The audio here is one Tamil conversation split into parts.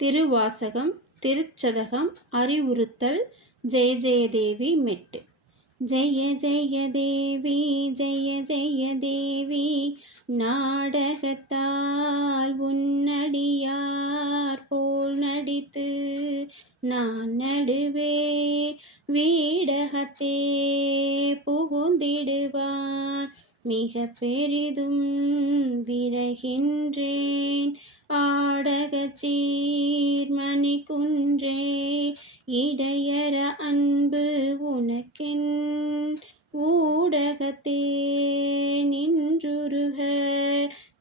திருவாசகம் திருச்சதகம் அறிவுறுத்தல் ஜெய ஜெயதேவி மெட்டு. ஜெய ஜெயதேவி ஜெய ஜெயதேவி நாடகத்தால் உன்னடியார் போல் நடித்து நான் நடுவே வீடகத்தே புகுந்திடுவான் மிக பெரிதும் விரைகின்றேன் ஆடகச் சீர்மணி குன்றே இடையற அன்பு உனக்கென் ஊடகத்தே நின்றுருக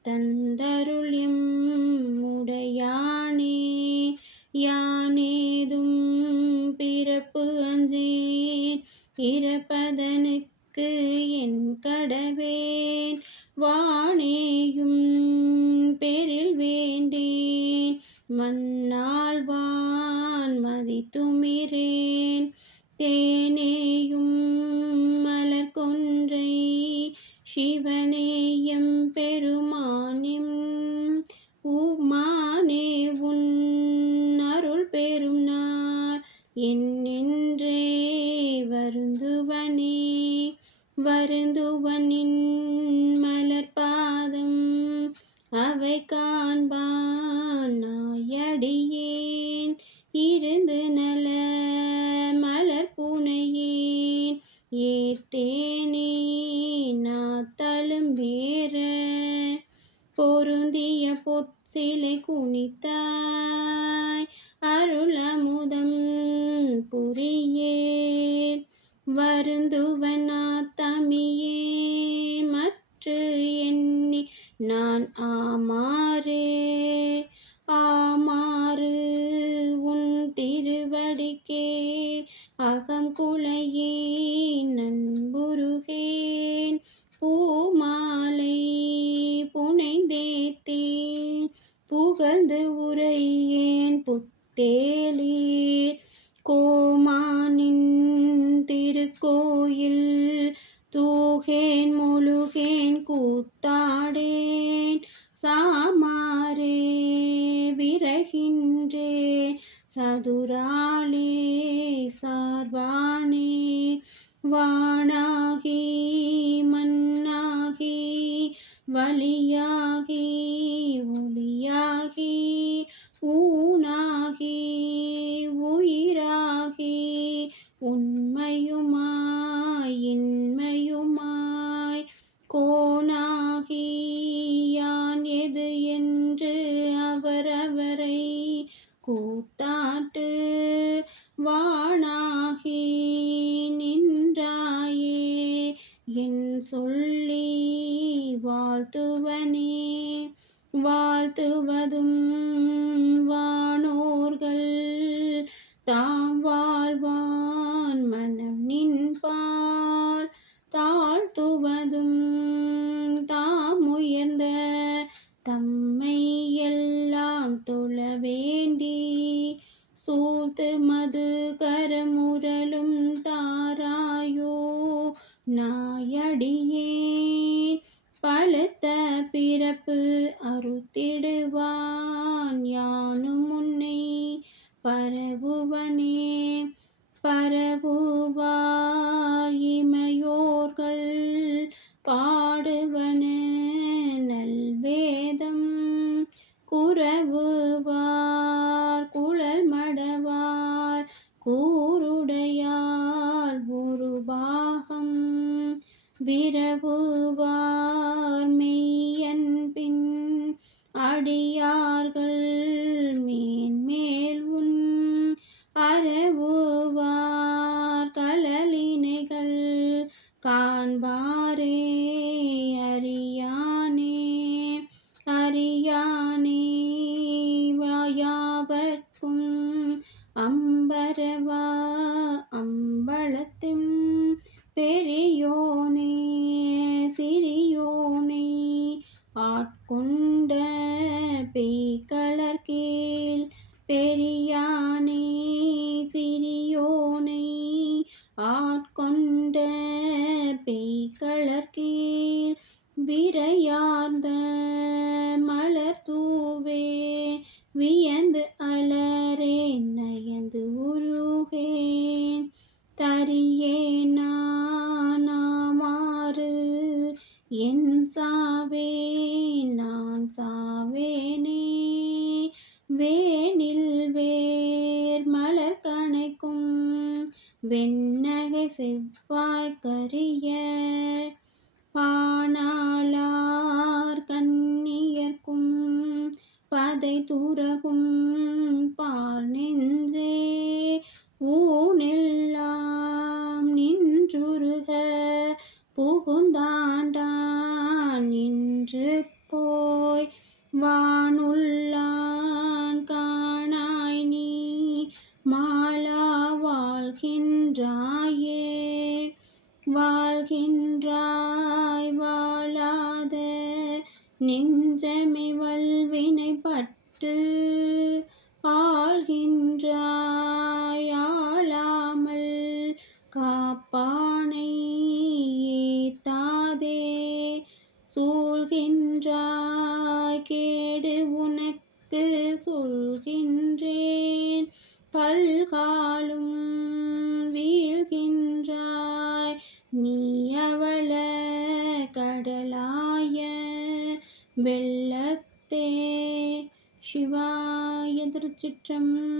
தந்தருள்யம் உடையானே யானேதும் பிறப்பு அஞ்சேன் இறப்பதனுக்கு என் கடவேன் வானேயும் பெரில் வேண்டேன் மண்ணாழ்வான் மதித்துமிரேன் தேனேயும் மலர் கொன்றை சிவனேயம் பெருமானிம் உமானே உன் அருள் பெரும் நாள் என்னென்றே வருந்துவனே வருந்துவனின் மலர் பாதம் அவை காண்பான் நாயடியேன் இருந்து நல மலர் புனையேன் ஏத்தேனே நாத்தலும் வேற பொருந்திய பொற்சிலை குனித்தாய் அருளமுதம் புரியேல் வருந்துவனா தமியே மற்று எண்ணி நான் ஆமாறு உன் திருவடிக்கே அகம் குலையேன் நண்புருகேன் பூமாலை புனைந்தேத்தேன் புகழ்ந்து உரையேன் புத்தேலீர் கோமானின் திருக்கோயில் தூகேன் முழுகேன் கூத்தாடேன் சாமாரே விரைகின்றேன் சதுராலே சார்வானே வானாகி மண்ணாகி வழியாகி ஒளியாகி ஊனாகி உயிராகி உண்மையுமாய் இன்மையுமாய் கோனாகி யான் எது என்று அவரவரை கூத்தாட்டு வானாகி நின்றாயே என் சொல்லி வாழ்த்துவனே வாழ்த்துவதும் வானோர்கள் தாம் வாழ்வான் மனம் நின்பால் தாழ்த்துவதும் தாம் உயர்ந்த தம்மை எல்லாம் தொழ வேண்டி சூழ்த்து மது கரமுரலும் தாராயோ நாயடியேன் பழுத்த பிறப்பு அறுத்திடுவான் யானும் உன்னை பரவுவனே பரவுவார் இமையோர்கள் பாடுவன நல்வேதம் குரவுவார் குழல் மடவார் கூருடையார் ஒரு பாகம் விரவுவார் மெய்யன்பின் அடியார்கள் மேன்மேல் உன் அறவுவார் கழலினைகள் காண்பாரே அறியானே அறியானே யாவர்க்கும் அம்பரவா அம்பலத்தின் பெரியோனே சிறியோனை ஆட்கொண்ட பெய்களர் கீழ் பெரியானே சிறியோனை ஆட்கொண்ட பெய்களர் கீழ் விரையார்ந்த மலர் தூவே வியந்து அலறேன் நயந்து உருகேன் தரியேன் நானாமாறு என் சாவேன் நான் சாவேனே வேனில் வேர் மலர் கணைக்கும் வெண்ணகை செவ்வாய் கரிய பானாளார் கண்ணியர்க்கும் பதை துறகும் பால் நெஞ்சே ஊனெல்லாம் நின்றுருக புகுந்தாண்டான் நின்று போய் வானுள்ளான் காணாய் நீ மாலா வாழ்கின்றாயே வாழ்கின்றாய் வாழாத நெஞ்சமே வல்வினைப்பட்டு ஆள்கின்றாய் ஆளாமல் காப்பானை ஏத்தாதே சூழ்கின்றாய் கேடு உனக்கு சொல்கின்றேன் பல்காலும் வீழ்கின்றாய் நீ அவள கடலாய வெள்ளத்தே. சிவாய திருச்சிற்றம்பலம்.